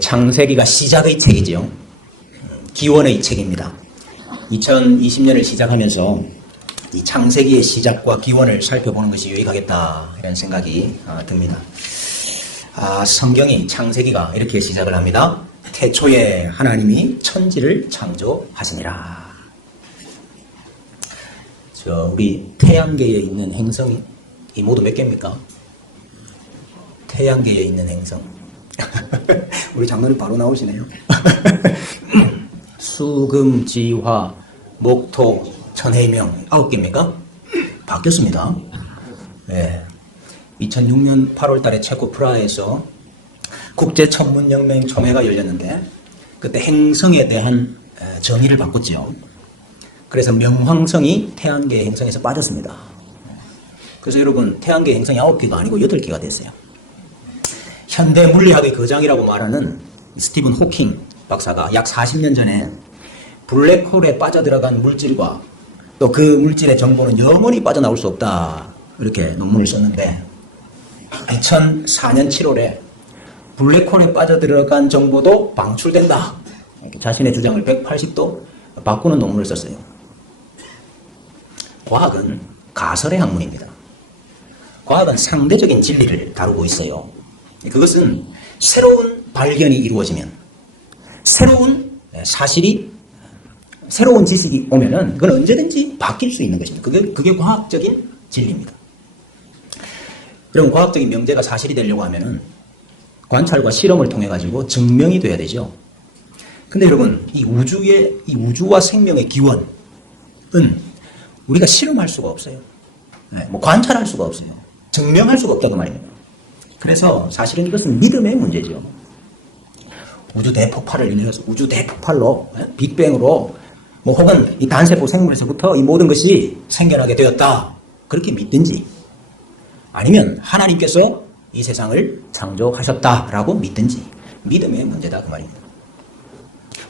창세기가 시작의 책이지요. 기원의 책입니다. 2020년을 시작하면서 이 창세기의 시작과 기원을 살펴보는 것이 유익하겠다 이런 생각이 듭니다. 성경이 창세기가 이렇게 시작을 합니다. 태초에 하나님이 천지를 창조하시니라. 우리 태양계에 있는 행성이 이 모두 몇 개입니까? 태양계에 있는 행성. 우리 장로님 바로 나오시네요. 수금, 지화, 목토, 천해명 9개입니까? 바뀌었습니다. 네. 2006년 8월 달에 체코 프라하에서 국제천문연맹 총회가 열렸는데 그때 행성에 대한 정의를 바꿨죠. 그래서 명왕성이 태양계 행성에서 빠졌습니다. 그래서 여러분 태양계 행성이 9개가 아니고 8개가 됐어요. 현대 물리학의 거장이라고 말하는 스티븐 호킹 박사가 약 40년 전에 블랙홀에 빠져들어간 물질과 또 그 물질의 정보는 영원히 빠져나올 수 없다 이렇게 논문을 썼는데 2004년 7월에 블랙홀에 빠져들어간 정보도 방출된다 자신의 주장을 180도 바꾸는 논문을 썼어요. 과학은 가설의 학문입니다. 과학은 상대적인 진리를 다루고 있어요. 그것은 새로운 발견이 이루어지면 새로운 사실이 새로운 지식이 오면은 그건 언제든지 바뀔 수 있는 것입니다. 그게 과학적인 진리입니다. 그럼 과학적인 명제가 사실이 되려고 하면은 관찰과 실험을 통해 가지고 증명이 돼야 되죠. 근데 여러분 이 우주와 생명의 기원은 우리가 실험할 수가 없어요. 관찰할 수가 없어요. 증명할 수가 없다고 말입니다. 그래서 사실은 이것은 믿음의 문제죠. 우주 대폭발을 인해서 우주 대폭발로 빅뱅으로 혹은 이 단세포 생물에서부터 이 모든 것이 생겨나게 되었다 그렇게 믿든지 아니면 하나님께서 이 세상을 창조하셨다라고 믿든지 믿음의 문제다 그 말입니다.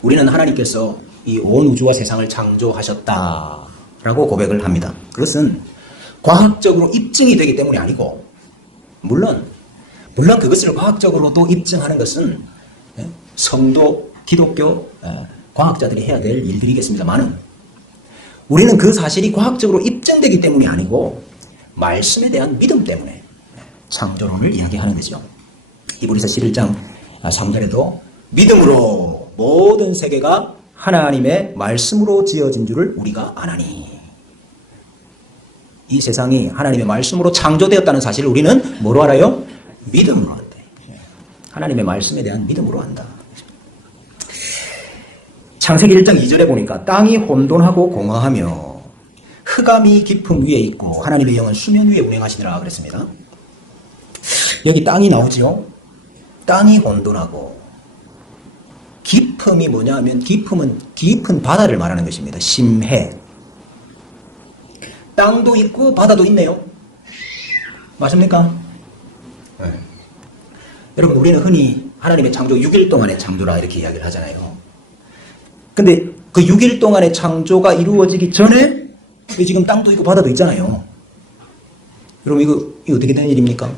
우리는 하나님께서 이 온 우주와 세상을 창조하셨다라고 고백을 합니다. 그것은 과학적으로 입증이 되기 때문이 아니고 물론 그것을 과학적으로도 입증하는 것은 성도, 기독교 과학자들이 해야 될 일들이겠습니다만은 우리는 그 사실이 과학적으로 입증되기 때문이 아니고 말씀에 대한 믿음 때문에 창조론을 이야기하는 거죠. 히브리서 11장 3절에도 믿음으로 모든 세계가 하나님의 말씀으로 지어진 줄을 우리가 아나니 이 세상이 하나님의 말씀으로 창조되었다는 사실을 우리는 뭐로 알아요? 믿음으로 한다. 하나님의 말씀에 대한 믿음으로 한다. 창세기 1장 2절에 보니까 땅이 혼돈하고 공허하며 흑암이 깊음 위에 있고 하나님의 영은 수면 위에 운행하시니라 그랬습니다. 여기 땅이 나오죠. 땅이 혼돈하고 깊음이 뭐냐 하면 깊음은 깊은 바다를 말하는 것입니다. 심해. 땅도 있고 바다도 있네요. 맞습니까? 네. 여러분 우리는 흔히 하나님의 창조 6일 동안의 창조라 이렇게 이야기를 하잖아요. 근데 그 6일 동안의 창조가 이루어지기 전에 지금 땅도 있고 바다도 있잖아요. 여러분 이거 어떻게 된 일입니까?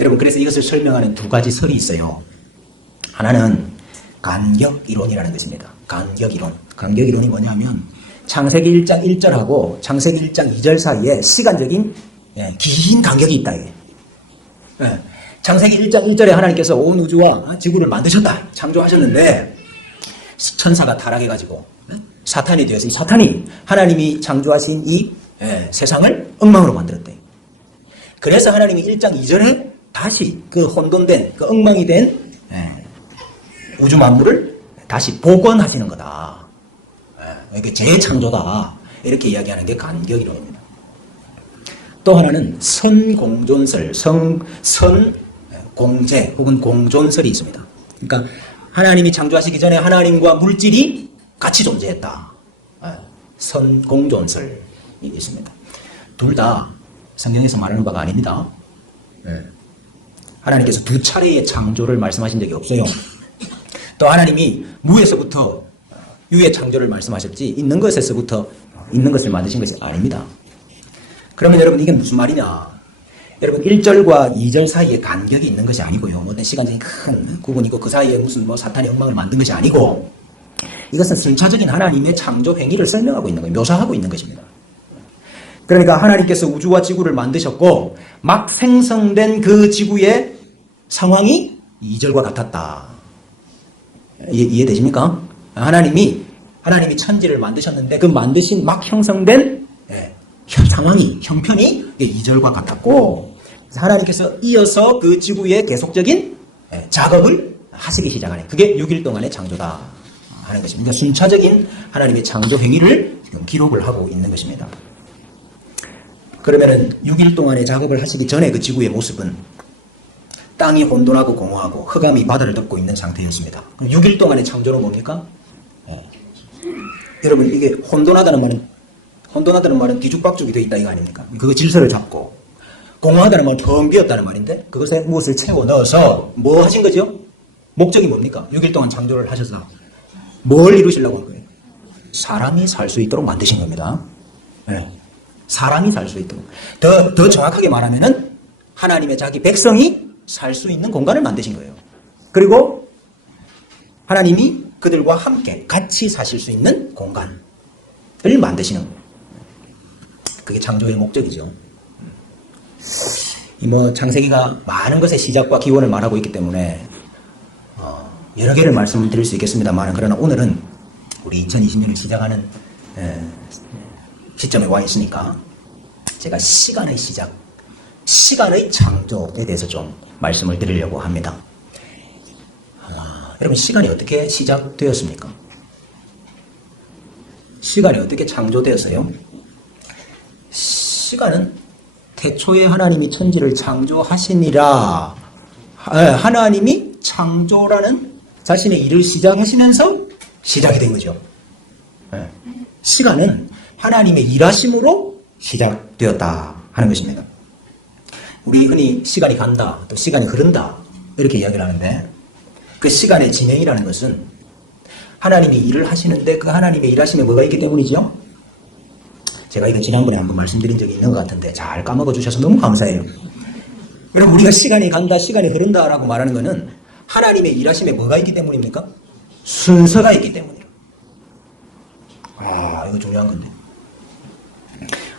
여러분 그래서 이것을 설명하는 두 가지 설이 있어요. 하나는 간격이론이라는 것입니다. 간격이론이 뭐냐면 창세기 1장 1절하고 창세기 1장 2절 사이에 시간적인 긴 간격이 있다. 창세기 1장 1절에 하나님께서 온 우주와 지구를 만드셨다. 창조하셨는데 천사가 타락해가지고 사탄이 되어서 이 사탄이 하나님이 창조하신 이 세상을 엉망으로 만들었대. 그래서 하나님이 1장 2절에 다시 그 혼돈된 그 엉망이 된 우주 만물을 다시 복원하시는 거다. 이게 재창조다. 이렇게 이야기하는 게 간격이론입니다. 또 하나는 선공존설, 선공제 혹은 공존설이 있습니다. 그러니까 하나님이 창조하시기 전에 하나님과 물질이 같이 존재했다. 선공존설이 있습니다. 둘 다 성경에서 말하는 바가 아닙니다. 하나님께서 두 차례의 창조를 말씀하신 적이 없어요. 또 하나님이 무에서부터 유의 창조를 말씀하셨지 있는 것에서부터 있는 것을 만드신 것이 아닙니다. 그러면 여러분 이게 무슨 말이냐? 여러분 1절과 2절 사이에 간격이 있는 것이 아니고요. 어떤 시간적인 큰 구분이고 그 사이에 무슨 뭐 사탄의 엉망을 만든 것이 아니고 이것은 순차적인 하나님의 창조 행위를 설명하고 있는 거예요. 묘사하고 있는 것입니다. 그러니까 하나님께서 우주와 지구를 만드셨고 막 생성된 그 지구의 상황이 2절과 같았다. 이해되십니까? 하나님이 천지를 만드셨는데 그 만드신 막 형성된 상황이 형편이 2절과 같았고 하나님께서 이어서 그 지구의 계속적인 작업을 하시기 시작하네. 그게 6일 동안의 창조다 하는 것입니다. 그러니까 순차적인 하나님의 창조 행위를 지금 기록을 하고 있는 것입니다. 그러면은 6일 동안의 작업을 하시기 전에 그 지구의 모습은 땅이 혼돈하고 공허하고 흑암이 바다를 덮고 있는 상태였습니다. 6일 동안의 창조는 뭡니까? 여러분 이게 혼돈하다는 말은 뒤죽박죽이 되어 있다 이거 아닙니까? 그 질서를 잡고 공허하다는 말은 텅 비었다는 말인데 그것에 무엇을 채워 넣어서 뭐 하신 거죠? 목적이 뭡니까? 6일 동안 창조를 하셔서 뭘 이루시려고 한 거예요? 사람이 살 수 있도록 만드신 겁니다. 네. 사람이 살 수 있도록. 더 정확하게 말하면은 하나님의 자기 백성이 살 수 있는 공간을 만드신 거예요. 그리고 하나님이 그들과 함께 같이 사실 수 있는 공간을 만드시는 거예요. 그게 창조의 목적이죠. 창세기가 많은 것의 시작과 기원을 말하고 있기 때문에 여러 개를 말씀을 드릴 수 있겠습니다만 그러나 오늘은 우리 2020년을 시작하는 시점에 와 있으니까 제가 시간의 시작, 시간의 창조에 대해서 좀 말씀을 드리려고 합니다. 여러분 시간이 어떻게 시작되었습니까? 시간이 어떻게 창조되었어요? 시간은 태초에 하나님이 천지를 창조하시니라 하나님이 창조라는 자신의 일을 시작하시면서 시작이 된 거죠. 시간은 하나님의 일하심으로 시작되었다 하는 것입니다. 우리 흔히 시간이 간다, 또 시간이 흐른다 이렇게 이야기를 하는데 그 시간의 진행이라는 것은 하나님이 일을 하시는데 그 하나님의 일하심에 뭐가 있기 때문이죠? 제가 이거 지난번에 한번 말씀드린 적이 있는 것 같은데 잘 까먹어 주셔서 너무 감사해요. 여러분 우리가 시간이 간다, 시간이 흐른다라고 말하는 것은 하나님의 일하심에 뭐가 있기 때문입니까? 순서가 있기 때문이에요. 이거 중요한 건데.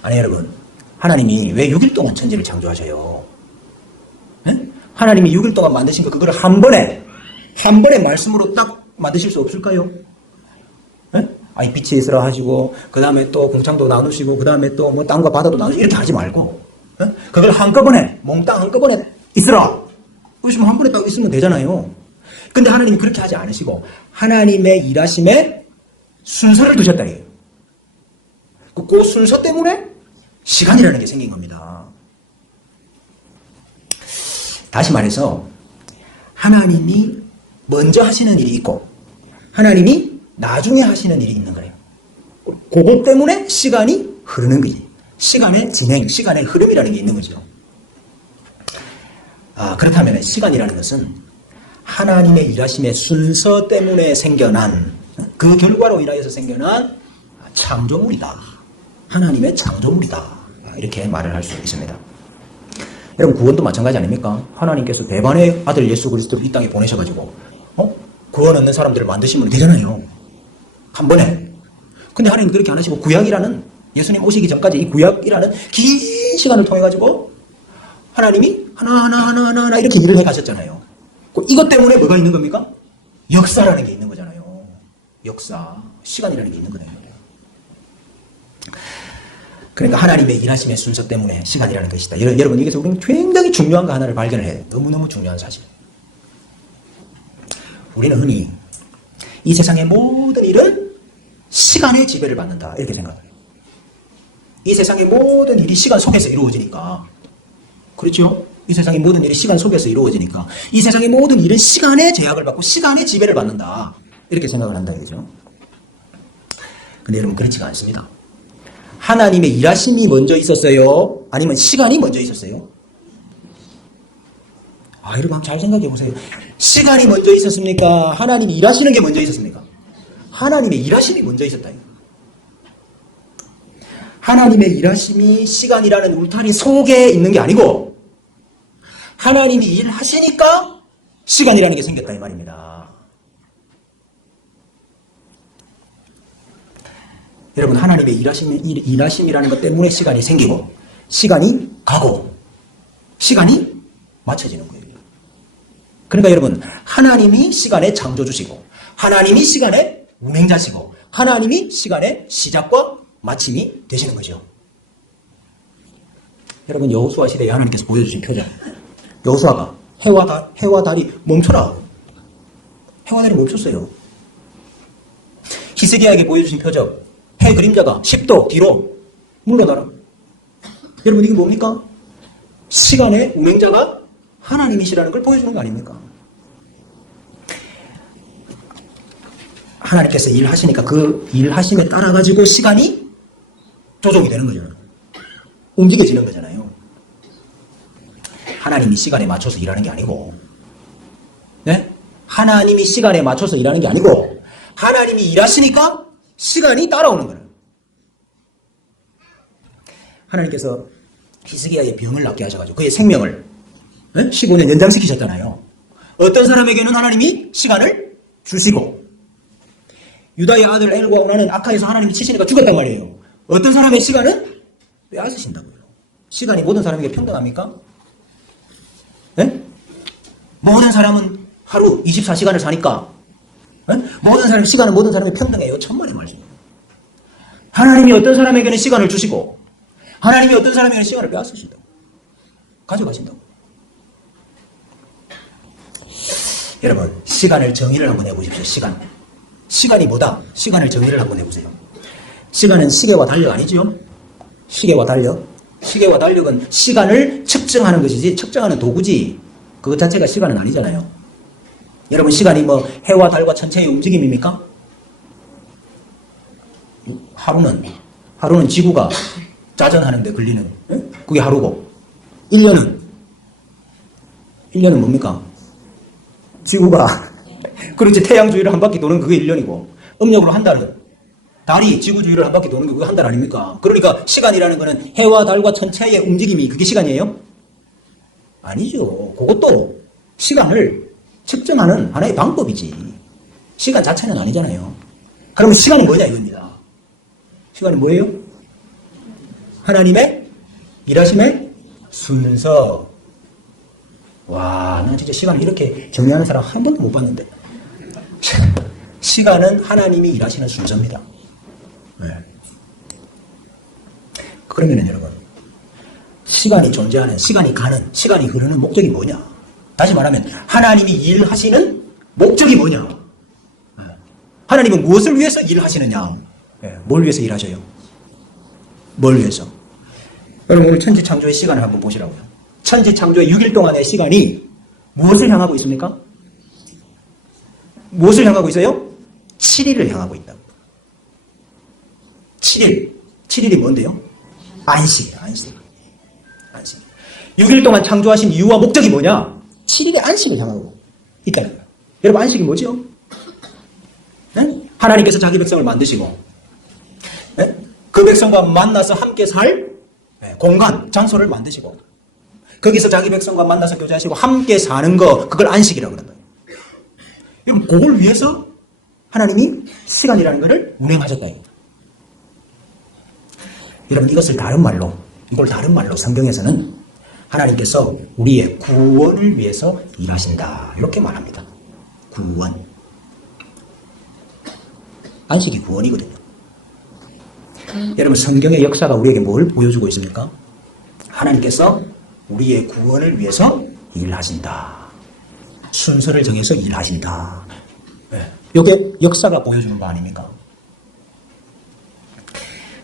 아니 여러분 하나님이 왜 6일 동안 천지를 창조하셔요? 하나님이 6일 동안 만드신 거 그거를 한 번에 말씀으로 딱 만드실 수 없을까요? 빛이 있으라 하시고 그 다음에 또 공창도 나누시고 그 다음에 또 뭐 땅과 바다도 나누시고 이렇게 하지 말고 그걸 한꺼번에 몽땅 한꺼번에 있으라 그러시면 한 번에 딱 있으면 되잖아요. 근데 하나님이 그렇게 하지 않으시고 하나님의 일하심에 순서를 두셨다 이거예요. 그 순서 때문에 시간이라는 게 생긴 겁니다. 다시 말해서 하나님이 먼저 하시는 일이 있고 하나님이 나중에 하시는 일이 있는 거예요. 그것 때문에 시간이 흐르는 거지. 시간의 진행, 시간의 흐름이라는 게 있는 거죠. 그렇다면 시간이라는 것은 하나님의 일하심의 순서 때문에 생겨난 그 결과로 인하여서 생겨난 창조물이다. 하나님의 창조물이다. 이렇게 말을 할 수 있습니다. 여러분 구원도 마찬가지 아닙니까? 하나님께서 대반의 아들 예수 그리스도를 이 땅에 보내셔가지고 구원 얻는 사람들을 만드시면 되잖아요. 한 번에. 근데 하나님 그렇게 안 하시고 구약이라는 예수님 오시기 전까지 이 구약이라는 긴 시간을 통해 가지고 하나님이 하나하나 이렇게 일을 해 가셨잖아요. 이것 때문에 뭐가 있는 겁니까? 역사라는 게 있는 거잖아요. 역사, 시간이라는 게 있는 거예요. 그러니까 하나님의 일하심의 순서 때문에 시간이라는 것이다. 여러분 여기서 우리는 굉장히 중요한 거 하나를 발견을 해요. 너무너무 중요한 사실. 우리는 흔히 이 세상의 모든 일은 시간의 지배를 받는다 이렇게 생각해요. 이 세상의 모든 일이 시간 속에서 이루어지니까 그렇죠? 이 세상의 모든 일이 시간 속에서 이루어지니까 이 세상의 모든 일은 시간의 제약을 받고 시간의 지배를 받는다 이렇게 생각을 한다 이거죠. 근데 여러분 그렇지가 않습니다. 하나님의 일하심이 먼저 있었어요? 아니면 시간이 먼저 있었어요? 여러분 한번 잘 생각해 보세요. 시간이 먼저 있었습니까? 하나님이 일하시는 게 먼저 있었습니까? 하나님의 일하심이 먼저 있었다. 하나님의 일하심이 시간이라는 울타리 속에 있는 게 아니고 하나님이 일하시니까 시간이라는 게 생겼다 이 말입니다. 여러분, 하나님의 일하심이라는 것 때문에 시간이 생기고 시간이 가고 시간이 맞춰지는 거예요. 그러니까 여러분, 하나님이 시간의 창조주시고 하나님이 시간의 운행자시고 하나님이 시간의 시작과 마침이 되시는 거죠. 여러분, 여호수아 시대에 하나님께서 보여주신 표정. 여호수아가 해와 달이 멈춰라. 해와 달이 멈췄어요. 히스기야에게 보여주신 표정. 해 그림자가 10도 뒤로 물러나라. 여러분, 이게 뭡니까? 시간의 운행자가 하나님이시라는 걸 보여주는 거 아닙니까? 하나님께서 일하시니까 그 일하심에 따라가지고 시간이 조정이 되는 거잖아요. 움직여지는 거잖아요. 하나님이 시간에 맞춰서 일하는 게 아니고, 네? 하나님이 시간에 맞춰서 일하는 게 아니고, 하나님이 일하시니까 시간이 따라오는 거예요. 하나님께서 히스기야의 병을 낫게 하셔가지고 그의 생명을 15년 연장시키셨잖아요. 어떤 사람에게는 하나님이 시간을 주시고, 유다의 아들 엘과오나는 아카에서 하나님이 치시니까 죽었단 말이에요. 어떤 사람의 시간은 빼앗으신다고요. 시간이 모든 사람에게 평등합니까? 네? 모든 사람은 하루 24시간을 사니까 모든 사람의 시간은 모든 사람이 평등해요. 천만의 말씀이에요. 하나님이 어떤 사람에게는 시간을 주시고 하나님이 어떤 사람에게는 시간을 빼앗으신다고. 가져가신다고. 여러분, 시간을 정의를 한번 해보십시오. 시간이 뭐다? 시간을 정의를 한번 해보세요. 시간은 시계와 달력 아니지요? 시계와 달력. 시계와 달력은 시간을 측정하는 것이지 측정하는 도구지 그것 자체가 시간은 아니잖아요. 여러분, 시간이 뭐 해와 달과 천체의 움직임입니까? 하루는 지구가 짜전하는데 걸리는 그게 하루고 1년은 뭡니까? 지구가 그렇지 태양 주위를 한 바퀴 도는 그게 1년이고 음력으로 한 달은 달이 지구 주위를 한 바퀴 도는 게 그게 한 달 아닙니까? 그러니까 시간이라는 거는 해와 달과 천체의 움직임이 그게 시간이에요? 아니죠. 그것도 시간을 측정하는 하나의 방법이지 시간 자체는 아니잖아요. 그러면 시간이 뭐냐 이겁니다. 시간이 뭐예요? 하나님의 일하심의 순서. 와, 난 진짜 시간을 이렇게 정리하는 사람 한 번도 못 봤는데. 시간은 하나님이 일하시는 순서입니다. 네. 그러면은 여러분, 시간이 존재하는, 시간이 가는, 시간이 흐르는 목적이 뭐냐? 다시 말하면 하나님이 일하시는 목적이 뭐냐? 네. 하나님은 무엇을 위해서 일하시느냐? 네. 뭘 위해서 일하셔요? 뭘 위해서? 여러분, 오늘 천지창조의 시간을 한번 보시라고요. 천지창조의 6일 동안의 시간이 무엇을 향하고 있습니까? 무엇을 향하고 있어요? 7일을 향하고 있다. 7일이 뭔데요? 안식이에요. 안식. 6일 동안 창조하신 이유와 목적이 뭐냐? 7일의 안식을 향하고 있다는 거예요. 여러분, 안식이 뭐죠? 네? 하나님께서 자기 백성을 만드시고 네? 그 백성과 만나서 함께 살 공간, 장소를 만드시고 거기서 자기 백성과 만나서 교제하시고 함께 사는 거, 그걸 안식이라고 그런다. 여러분, 그걸 위해서 하나님이 시간이라는 것을 운행하셨다. 여러분, 이걸 다른 말로 성경에서는 하나님께서 우리의 구원을 위해서 일하신다, 이렇게 말합니다. 구원. 안식이 구원이거든요. 여러분, 성경의 역사가 우리에게 뭘 보여주고 있습니까? 하나님께서 우리의 구원을 위해서 일하신다. 순서를 정해서 일하신다. 이게 역사가 보여주는 거 아닙니까?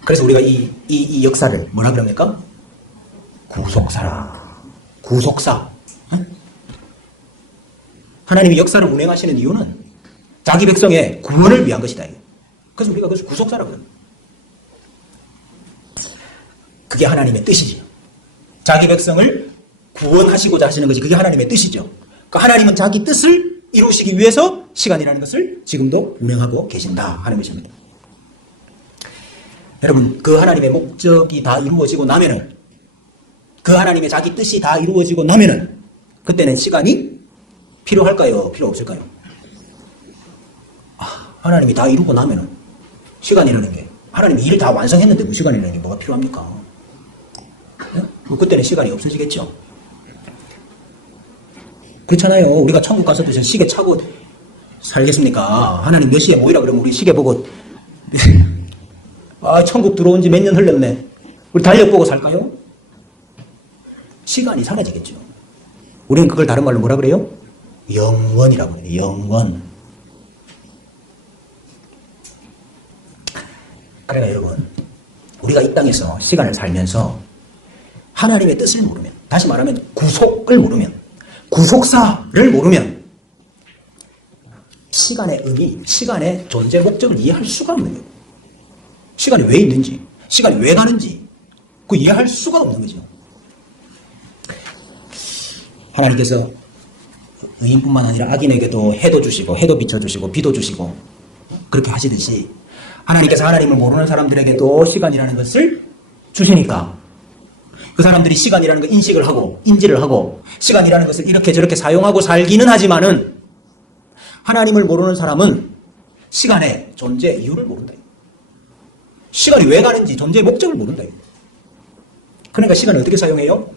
그래서 우리가 이 역사를 뭐라 그럽니까? 구속사라. 구속사. 하나님이 역사를 운행하시는 이유는 자기 백성의 구원을 위한 것이다. 그래서 우리가 그것을 구속사라고 합니다. 그게 하나님의 뜻이지. 자기 백성을 구원하시고자 하시는 것이 그게 하나님의 뜻이죠. 그러니까 하나님은 자기 뜻을 이루시기 위해서 시간이라는 것을 지금도 운행하고 계신다 하는 것입니다. 여러분, 그 하나님의 목적이 다 이루어지고 나면은, 그 하나님의 자기 뜻이 다 이루어지고 나면은 그때는 시간이 필요할까요? 필요 없을까요? 하나님이 다 이루고 나면은 시간이라는 게 하나님이 일 다 완성했는데 그 시간이라는 게 뭐가 필요합니까? 네? 그때는 시간이 없어지겠죠. 그렇잖아요. 우리가 천국 가서도 시계 차고 살겠습니까? 하나님 몇 시에 모이라 그러면 우리 시계 보고 천국 들어온 지 몇 년 흘렀네. 우리 달력 보고 살까요? 시간이 사라지겠죠. 우리는 그걸 다른 말로 뭐라 그래요? 영원이라고 해요. 영원. 그러니까 여러분, 우리가 이 땅에서 시간을 살면서 하나님의 뜻을 모르면, 다시 말하면 구속을 모르면, 구속사를 모르면 시간의 의미, 시간의 존재 목적을 이해할 수가 없는 거예요. 시간이 왜 있는지, 시간이 왜 가는지 그 이해할 수가 없는 거죠. 하나님께서 의인뿐만 아니라 악인에게도 해도 주시고 해도 비춰주시고 비도 주시고 그렇게 하시듯이 하나님께서 하나님을 모르는 사람들에게도 시간이라는 것을 주시니까 그 사람들이 시간이라는 걸 인식을 하고 인지를 하고 시간이라는 것을 이렇게 저렇게 사용하고 살기는 하지만은 하나님을 모르는 사람은 시간의 존재 이유를 모른다. 시간이 왜 가는지 존재의 목적을 모른다. 그러니까 시간을 어떻게 사용해요?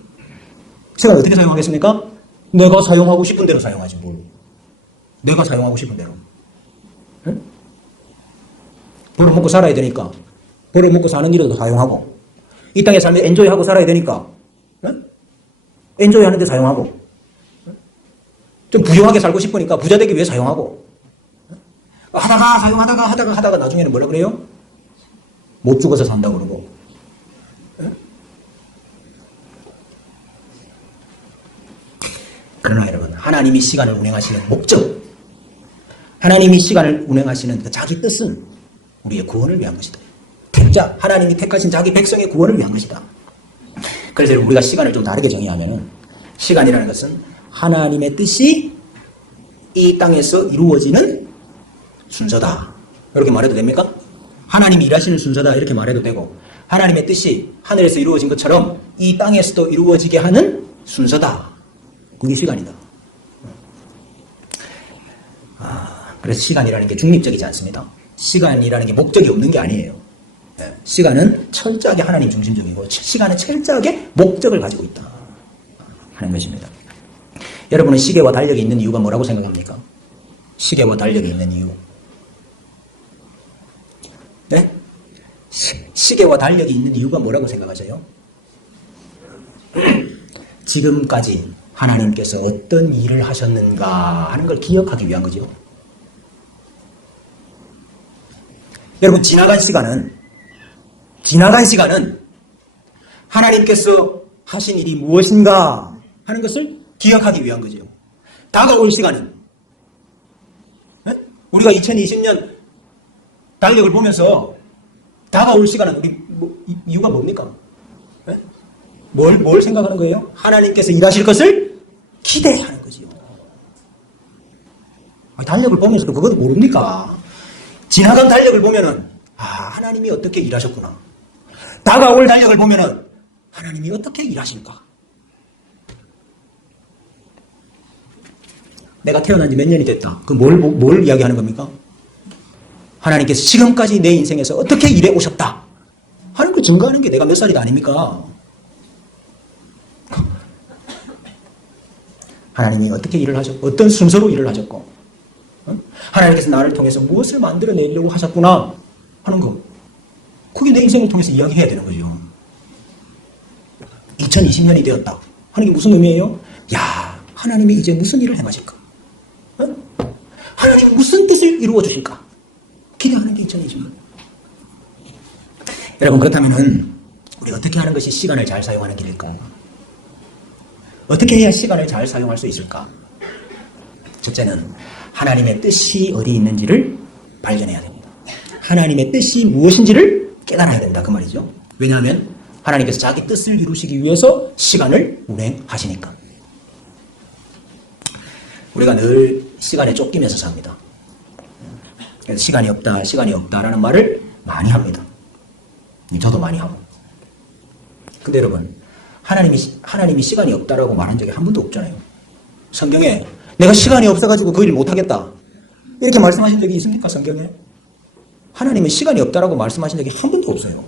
시간을 어떻게 사용하겠습니까? 내가 사용하고 싶은 대로 사용하지 뭘. 내가 사용하고 싶은 대로. 응? 벌어먹고 살아야 되니까 벌어먹고 사는 일에도 사용하고 이 땅에 살면 엔조이하고 살아야 되니까 응? 엔조이하는 데 사용하고 좀 부유하게 살고 싶으니까 부자 되기 위해 사용하고 하다가 사용하다가 나중에는 뭐라 그래요? 못 죽어서 산다고 그러고 응? 그러나 여러분 하나님이 시간을 운행하시는 목적 하나님이 시간을 운행하시는 그 자기 뜻은 우리의 구원을 위한 것이다. 택자, 하나님이 택하신 자기 백성의 구원을 위한 것이다. 그래서 우리가 시간을 좀 다르게 정의하면은 시간이라는 것은 하나님의 뜻이 이 땅에서 이루어지는 순서다. 이렇게 말해도 됩니까? 하나님이 일하시는 순서다. 이렇게 말해도 되고 하나님의 뜻이 하늘에서 이루어진 것처럼 이 땅에서도 이루어지게 하는 순서다. 그게 시간이다. 그래서 시간이라는 게 중립적이지 않습니다. 시간이라는 게 목적이 없는 게 아니에요. 시간은 철저하게 하나님 중심적이고 시간은 철저하게 목적을 가지고 있다 하는 것입니다. 여러분은 시계와 달력이 있는 이유가 뭐라고 생각합니까? 시계와 달력이 있는 이유. 네? 시계와 달력이 있는 이유가 뭐라고 생각하세요? 지금까지 하나님께서 어떤 일을 하셨는가 하는 걸 기억하기 위한 거죠. 여러분 지나간 시간은 하나님께서 하신 일이 무엇인가 하는 것을 기억하기 위한 거죠. 다가올 시간은 우리가 2020년 달력을 보면서 다가올 시간은 우리 이유가 뭡니까? 뭘 생각하는 거예요? 하나님께서 일하실 것을 기대하는 거죠. 달력을 보면서도 그것도 모릅니까? 지나간 달력을 보면은 하나님이 어떻게 일하셨구나. 다가올 달력을 보면은 하나님이 어떻게 일하실까. 내가 태어난 지 몇 년이 됐다. 그 뭘 이야기하는 겁니까? 하나님께서 지금까지 내 인생에서 어떻게 일해 오셨다 하는 걸 증거하는 게 내가 몇 살이다 아닙니까? 하나님이 어떻게 일을 하셨고 어떤 순서로 일을 하셨고 하나님께서 나를 통해서 무엇을 만들어내려고 하셨구나 하는 거. 그게 내 인생을 통해서 이야기해야 되는 거죠. 2020년이 되었다 하는 게 무슨 의미예요? 하나님이 이제 무슨 일을 행하실까? 하나님이 무슨 뜻을 이루어 주실까? 기대하는 게 2020년. 여러분 그렇다면 우리 어떻게 하는 것이 시간을 잘 사용하는 길일까? 어떻게 해야 시간을 잘 사용할 수 있을까? 첫째는 하나님의 뜻이 어디 있는지를 발견해야 됩니다. 하나님의 뜻이 무엇인지를 깨달아야 된다 그 말이죠. 왜냐하면 하나님께서 자기 뜻을 이루시기 위해서 시간을 운행하시니까. 우리가 늘 시간에 쫓기면서 삽니다. 그래서 시간이 없다라는 말을 많이 합니다. 저도 많이 하고. 근데 여러분 하나님이 시간이 없다라고 말한 적이 한 번도 없잖아요. 성경에 내가 시간이 없어가지고 그 일 못하겠다. 이렇게 말씀하신 적이 있습니까? 성경에? 하나님은 시간이 없다라고 말씀하신 적이 한 번도 없어요.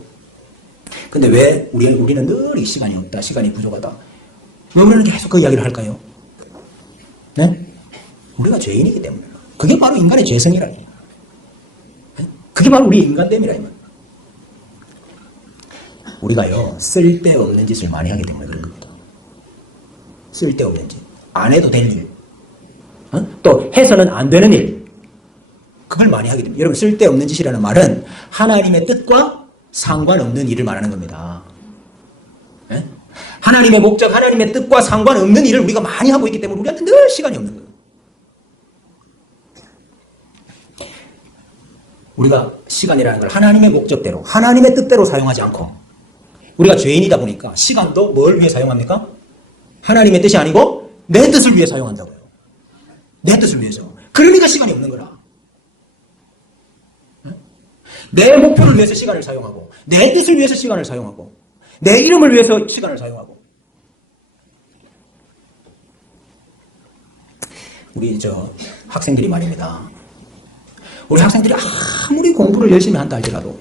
근데 왜 우리는 늘 이 시간이 없다, 시간이 부족하다. 왜 우리는 계속 그 이야기를 할까요? 네? 우리가 죄인이기 때문에. 그게 바로 인간의 죄성이라니. 그게 바로 우리 인간됨이라 이 말이에요. 우리가요, 쓸데없는 짓을 많이 하기 때문에 그런 겁니다. 쓸데없는 짓. 안 해도 될 일. 또 해서는 안 되는 일. 그걸 많이 하기 때문에. 여러분, 쓸데없는 짓이라는 말은 하나님의 뜻과 상관없는 일을 말하는 겁니다. 네? 하나님의 목적, 하나님의 뜻과 상관없는 일을 우리가 많이 하고 있기 때문에 우리한테 늘 시간이 없는 거예요. 우리가 시간이라는 걸 하나님의 목적대로, 하나님의 뜻대로 사용하지 않고 우리가 죄인이다 보니까 시간도 뭘 위해 사용합니까? 하나님의 뜻이 아니고 내 뜻을 위해 사용한다고요. 내 뜻을 위해서. 그러니까 시간이 없는 거라. 내 목표를 위해서 시간을 사용하고 내 뜻을 위해서 시간을 사용하고 내 이름을 위해서 시간을 사용하고. 우리 학생들이 말입니다. 우리 학생들이 아무리 공부를 열심히 한다 할지라도,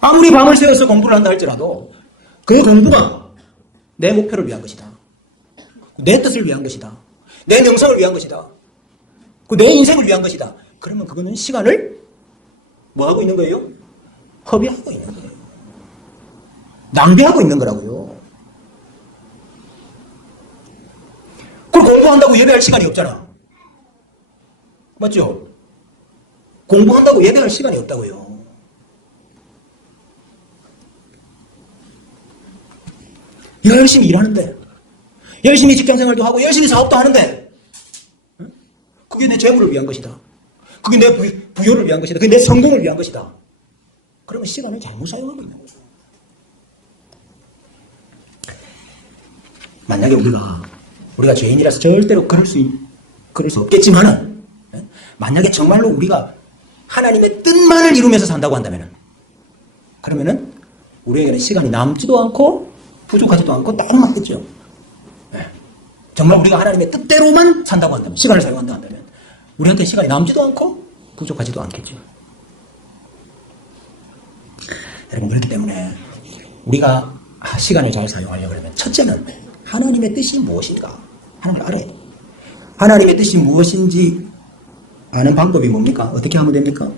아무리 밤을 새워서 공부를 한다 할지라도 그 공부가 내 목표를 위한 것이다. 내 뜻을 위한 것이다. 내 명성을 위한 것이다. 내 인생을 위한 것이다. 그러면 그거는 시간을 뭐 하고 있는 거예요? 허비하고 있는 거예요. 낭비하고 있는 거라고요. 그걸 공부한다고 예배할 시간이 없잖아. 맞죠? 공부한다고 예배할 시간이 없다고요. 열심히 일하는데, 열심히 직장생활도 하고 열심히 사업도 하는데 그게 내 재물을 위한 것이다. 그게 내 부여를 위한 것이다. 그게 내 성공을 위한 것이다. 그러면 시간을 잘못 사용하고 있는 거죠. 만약에 우리가 죄인이라서 절대로 그럴 수 없겠지만은, 만약에 정말로 우리가 하나님의 뜻만을 이루면서 산다고 한다면은, 그러면은 우리에게는 시간이 남지도 않고 부족하지도 않고 딱 맞겠죠. 정말 우리가 하나님의 뜻대로만 산다고 한다면, 시간을 사용한다 한다면 우리한테 시간이 남지도 않고 부족하지도 않겠죠. 여러분, 그렇기 때문에 우리가 시간을 잘 사용하려고 하면 첫째는 하나님의 뜻이 무엇인가 하는 걸 알아야 돼요. 하나님의 뜻이 무엇인지 아는 방법이 뭡니까? 어떻게 하면 됩니까?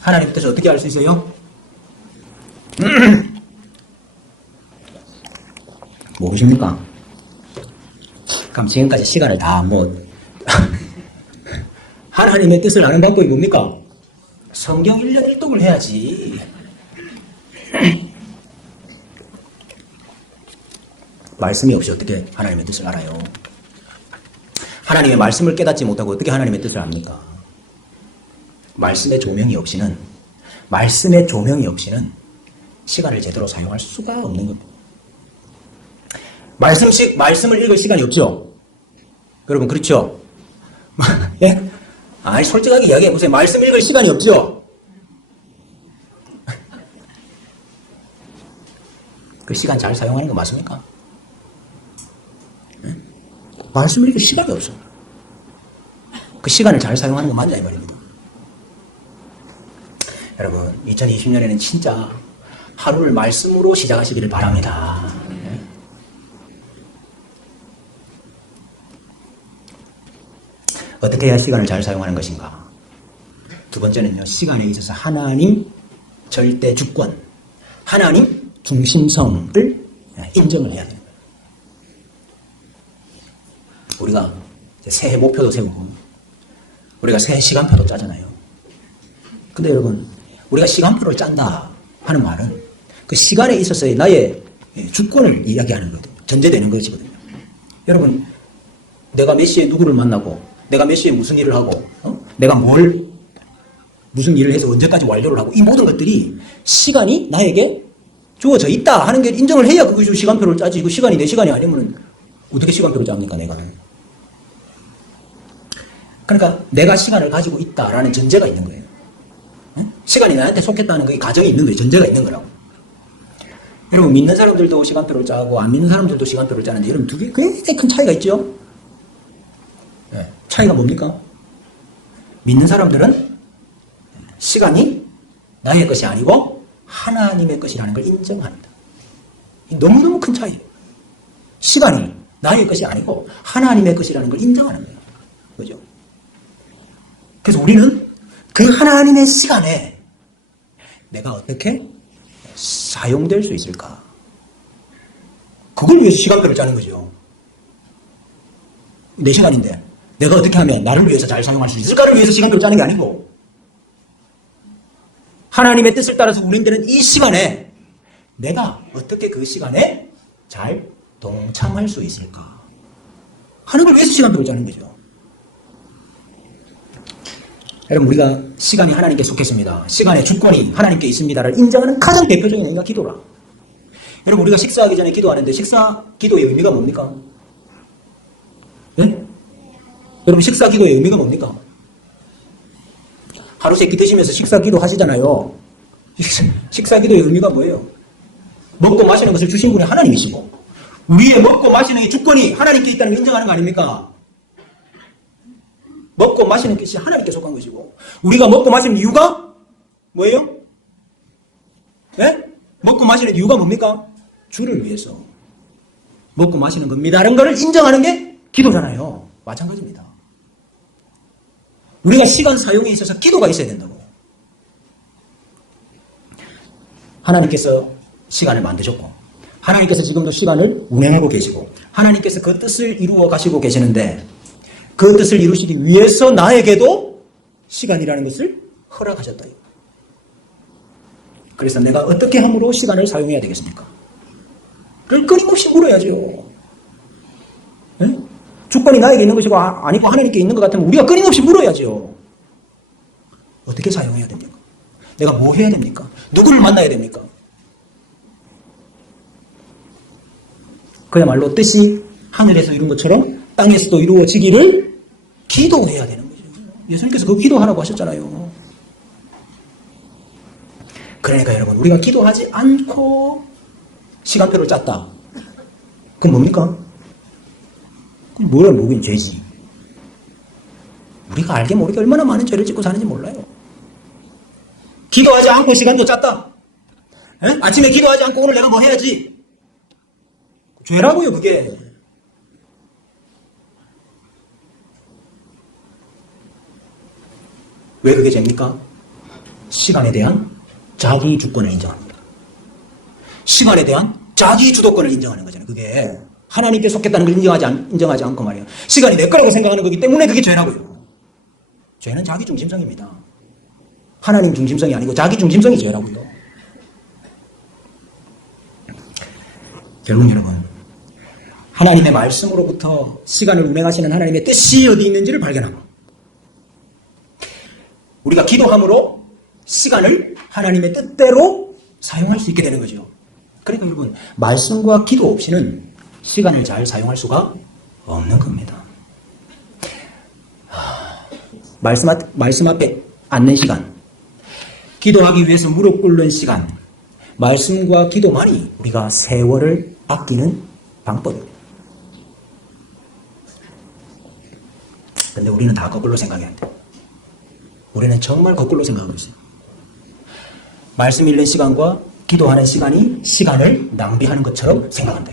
하나님의 뜻을 어떻게 알 수 있어요? 모르십니까? 그럼 지금까지 시간을 다 하나님의 뜻을 아는 방법이 뭡니까? 성경 1년 1독을 해야지. 말씀이 없이 어떻게 하나님의 뜻을 알아요? 하나님의 말씀을 깨닫지 못하고 어떻게 하나님의 뜻을 압니까? 말씀의 조명이 없이는 시간을 제대로 사용할 수가 없는 겁니다. 말씀을 읽을 시간이 없죠? 여러분, 그렇죠? 예? 아니, 솔직하게 이야기해보세요. 말씀 읽을 시간이 없죠? 그 시간 잘 사용하는 거 맞습니까? 예? 말씀 읽을 시간이 없어. 그 시간을 잘 사용하는 거 맞냐 이 말입니다. 여러분, 2020년에는 진짜 하루를 말씀으로 시작하시기를 바랍니다. 어떻게 해야 시간을 잘 사용하는 것인가? 두 번째는요, 시간에 있어서 하나님 절대 주권, 하나님 중심성을 인정을 해야 됩니다. 우리가 새해 목표도 세우고, 우리가 새해 시간표도 짜잖아요. 근데 여러분, 우리가 시간표를 짠다 하는 말은 그 시간에 있어서의 나의 주권을 이야기하는 거거든요. 전제되는 것이거든요. 여러분, 내가 몇 시에 누구를 만나고, 내가 몇 시에 무슨 일을 하고, 내가 무슨 일을 해서 언제까지 완료를 하고, 이 모든 것들이 시간이 나에게 주어져 있다 하는 게 인정을 해야 그것이 시간표를 짜지. 그 시간이 내 시간이 아니면 어떻게 시간표를 짭니까, 내가? 그러니까 내가 시간을 가지고 있다라는 전제가 있는 거예요. 시간이 나한테 속했다는 그 가정이 있는 거예요. 전제가 있는 거라고. 여러분, 믿는 사람들도 시간표를 짜고 안 믿는 사람들도 시간표를 짜는데 여러분, 두 개 굉장히 큰 차이가 있죠? 네. 차이가 뭡니까? 믿는 사람들은 시간이 나의 것이 아니고 하나님의 것이라는 걸 인정합니다. 너무너무 큰 차이예요. 시간이 나의 것이 아니고 하나님의 것이라는 걸 인정하는 거예요. 그죠? 그래서 우리는 그 하나님의 시간에 내가 어떻게 사용될 수 있을까? 그걸 위해서 시간표를 짜는 거죠. 내 시간인데 내가 어떻게 하면 나를 위해서 잘 사용할 수 있을까를 위해서 시간표를 짜는 게 아니고 하나님의 뜻을 따라서 운행되는 이 시간에 내가 어떻게 그 시간에 잘 동참할 수 있을까 하는 걸 위해서 시간표를 짜는 거죠. 여러분, 우리가 시간이 하나님께 속했습니다. 시간의 주권이 하나님께 있습니다를 인정하는 가장 대표적인 의미가 기도라. 여러분, 우리가 식사하기 전에 기도하는데 식사 기도의 의미가 뭡니까? 네? 여러분, 식사 기도의 의미가 뭡니까? 하루 세끼 드시면서 식사 기도 하시잖아요. 식사 기도의 의미가 뭐예요? 먹고 마시는 것을 주신 분이 하나님이시고 우리의 먹고 마시는 주권이 하나님께 있다는 걸 인정하는 거 아닙니까? 먹고 마시는 것이 하나님께 속한 것이고 우리가 먹고 마시는 이유가 뭐예요? 네? 먹고 마시는 이유가 뭡니까? 주를 위해서 먹고 마시는 겁니다. 라는 것을 인정하는 게 기도잖아요. 마찬가지입니다. 우리가 시간 사용에 있어서 기도가 있어야 된다고요. 하나님께서 시간을 만드셨고 하나님께서 지금도 시간을 운행하고 계시고 하나님께서 그 뜻을 이루어 가시고 계시는데 그 뜻을 이루시기 위해서 나에게도 시간이라는 것을 허락하셨다. 그래서 내가 어떻게 함으로 시간을 사용해야 되겠습니까? 그걸 끊임없이 물어야죠. 네? 주권이 나에게 있는 것이고 아니고 하나님께 있는 것 같으면 우리가 끊임없이 물어야죠. 어떻게 사용해야 됩니까? 내가 뭐 해야 됩니까? 누구를 만나야 됩니까? 그야말로 뜻이 하늘에서 이룬 것처럼 땅에서도 이루어지기를 기도해야 되는 거죠. 예수님께서 그 기도하라고 하셨잖아요. 그러니까 여러분, 우리가 기도하지 않고 시간표를 짰다. 그건 뭡니까? 그건 뭐야, 뭐긴 죄지. 우리가 알게 모르게 얼마나 많은 죄를 짓고 사는지 몰라요. 기도하지 않고 시간도 짰다. 에? 아침에 기도하지 않고 오늘 내가 뭐 해야지. 죄라고요, 그게. 왜 그게 죄입니까? 시간에 대한 자기 주권을 인정합니다. 시간에 대한 자기 주도권을 인정하는 거잖아요. 그게 하나님께 속했다는 걸 인정하지 않고 말이에요. 시간이 내 거라고 생각하는 거기 때문에 그게 죄라고요. 죄는 자기 중심성입니다. 하나님 중심성이 아니고 자기 중심성이 죄라고요. 결국 여러분, 하나님의 말씀으로부터 시간을 운행하시는 하나님의 뜻이 어디 있는지를 발견하고 우리가 기도함으로 시간을 하나님의 뜻대로 사용할 수 있게 되는 거죠. 그러니까 여러분, 말씀과 기도 없이는 시간을 잘 사용할 수가 없는 겁니다. 말씀 앞에 앉는 시간, 기도하기 위해서 무릎 꿇는 시간, 말씀과 기도만이 우리가 세월을 아끼는 방법입니다. 근데 우리는 다 거꾸로 생각해야 안 돼요. 우리는 정말 거꾸로 생각하고 있어요. 말씀 읽는 시간과 기도하는 시간이 시간을 낭비하는 것처럼 생각한다.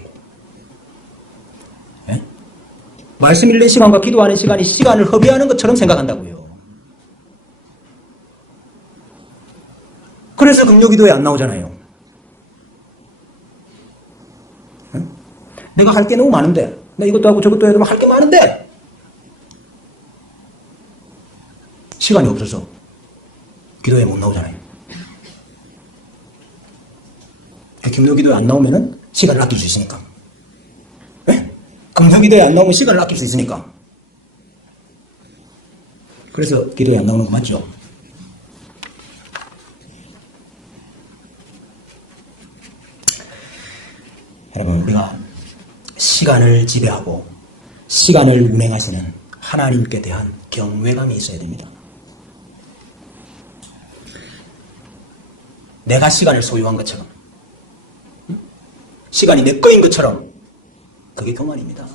네? 말씀 읽는 시간과 기도하는 시간이 시간을 허비하는 것처럼 생각한다고요. 그래서 금요기도에 안 나오잖아요. 네? 내가 할 게 너무 많은데, 나 이것도 하고 저것도 해야 되면 할 게 많은데 시간이 없어서 기도에 못 나오잖아요. 금요기도에 안 나오면은 시간을 아낄 수 있으니까. 네? 금요기도에 안 나오면 시간을 아낄 수 있으니까. 그래서 기도에 안 나오는 거 맞죠? 여러분, 우리가 시간을 지배하고 시간을 운행하시는 하나님께 대한 경외감이 있어야 됩니다. 내가 시간을 소유한 것처럼 시간이 내 거인 것처럼 그게 교만입니다.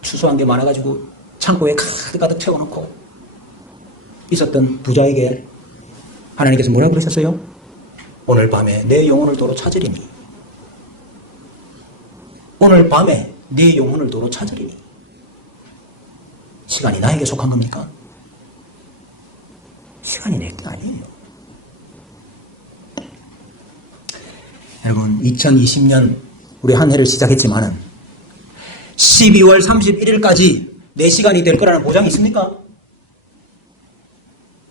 추수한 게 많아가지고 창고에 가득 채워놓고 있었던 부자에게 하나님께서 뭐라고 그러셨어요? 오늘 밤에 내 영혼을 도로 찾으리니, 오늘 밤에 네 영혼을 도로 찾으리니. 시간이 나에게 속한 겁니까? 시간이 내 게 아니에요. 여러분, 2020년 우리 한 해를 시작했지만은 12월 31일까지 내 시간이 될 거라는 보장이 있습니까?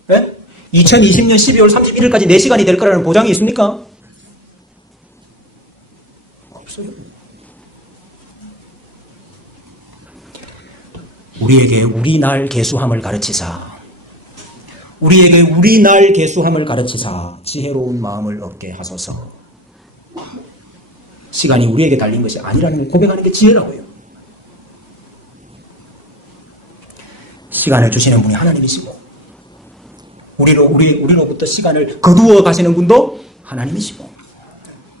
네? 2020년 12월 31일까지 내 시간이 될 거라는 보장이 있습니까? 없어요. 우리에게 우리 날 계수함을 가르치사, 우리에게 우리 날 계수함을 가르치사 지혜로운 마음을 얻게 하소서. 시간이 우리에게 달린 것이 아니라는 걸 고백하는 게 지혜라고요. 시간을 주시는 분이 하나님이시고, 우리로부터 시간을 거두어 가시는 분도 하나님이시고,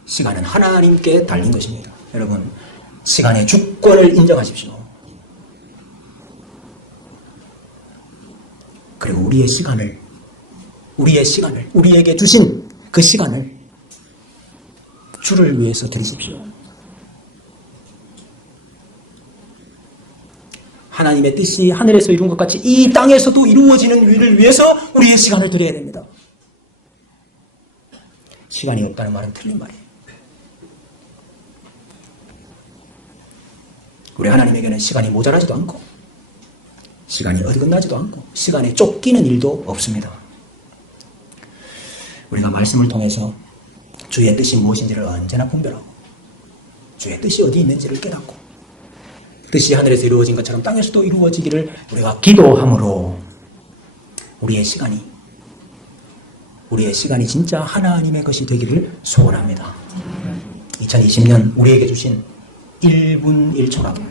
시간은 하나님께 달린 것입니다. 여러분, 시간의 주권을 인정하십시오. 그리고 우리의 시간을, 우리에게 주신 그 시간을 주를 위해서 드리십시오. 하나님의 뜻이 하늘에서 이룬 것 같이 이 땅에서도 이루어지는 일을 위해서 우리의 시간을 드려야 됩니다. 시간이 없다는 말은 틀린 말이에요. 우리 하나님에게는 시간이 모자라지도 않고, 시간이 어긋나지도 않고, 시간에 쫓기는 일도 없습니다. 우리가 말씀을 통해서 주의 뜻이 무엇인지를 언제나 분별하고, 주의 뜻이 어디 있는지를 깨닫고, 뜻이 하늘에서 이루어진 것처럼 땅에서도 이루어지기를 우리가 기도함으로 우리의 시간이 진짜 하나님의 것이 되기를 소원합니다. 2020년 우리에게 주신 1분 1초라도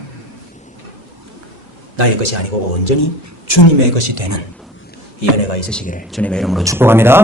나의 것이 아니고 온전히 주님의 것이 되는 이 은혜가 있으시기를 주님의 이름으로 축복합니다.